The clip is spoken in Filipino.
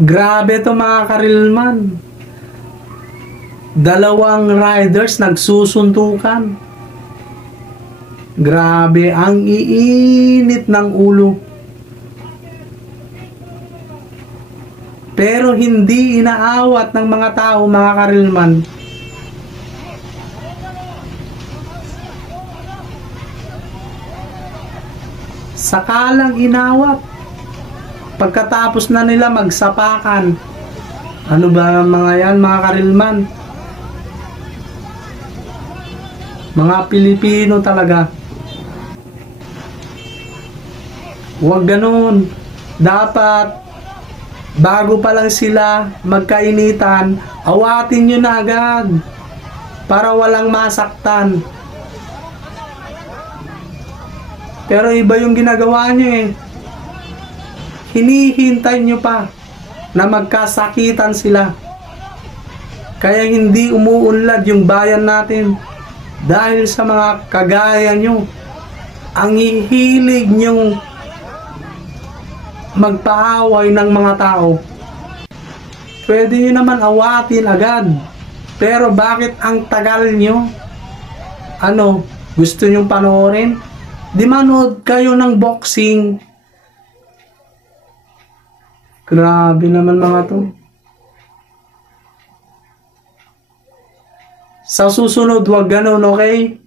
Grabe to mga karilman. Dalawang riders nagsusuntukan. Grabe, ang iinit ng ulo. Pero hindi inaawat ng mga tao, mga karilman. Sakalang inawat. Pagkatapos na nila magsapakan. Ano ba mga yan, mga karilman? Mga Pilipino talaga. Huwag ganun. Dapat bago pa lang sila magkainitan, awatin nyo na agad para walang masaktan. Pero iba yung ginagawa nyo eh. Hinihintay nyo pa na magkasakitan sila. Kaya hindi umuunlad yung bayan natin dahil sa mga kagaya nyo. Ang hihilig nyong magpaaway ng mga tao. Pwede nyo naman awatin agad. Pero bakit ang tagal nyo? Ano, gusto nyong panoorin? Di manood kayo ng boxing. Grabe naman mga to. Sa susunod, wag ganun, okay?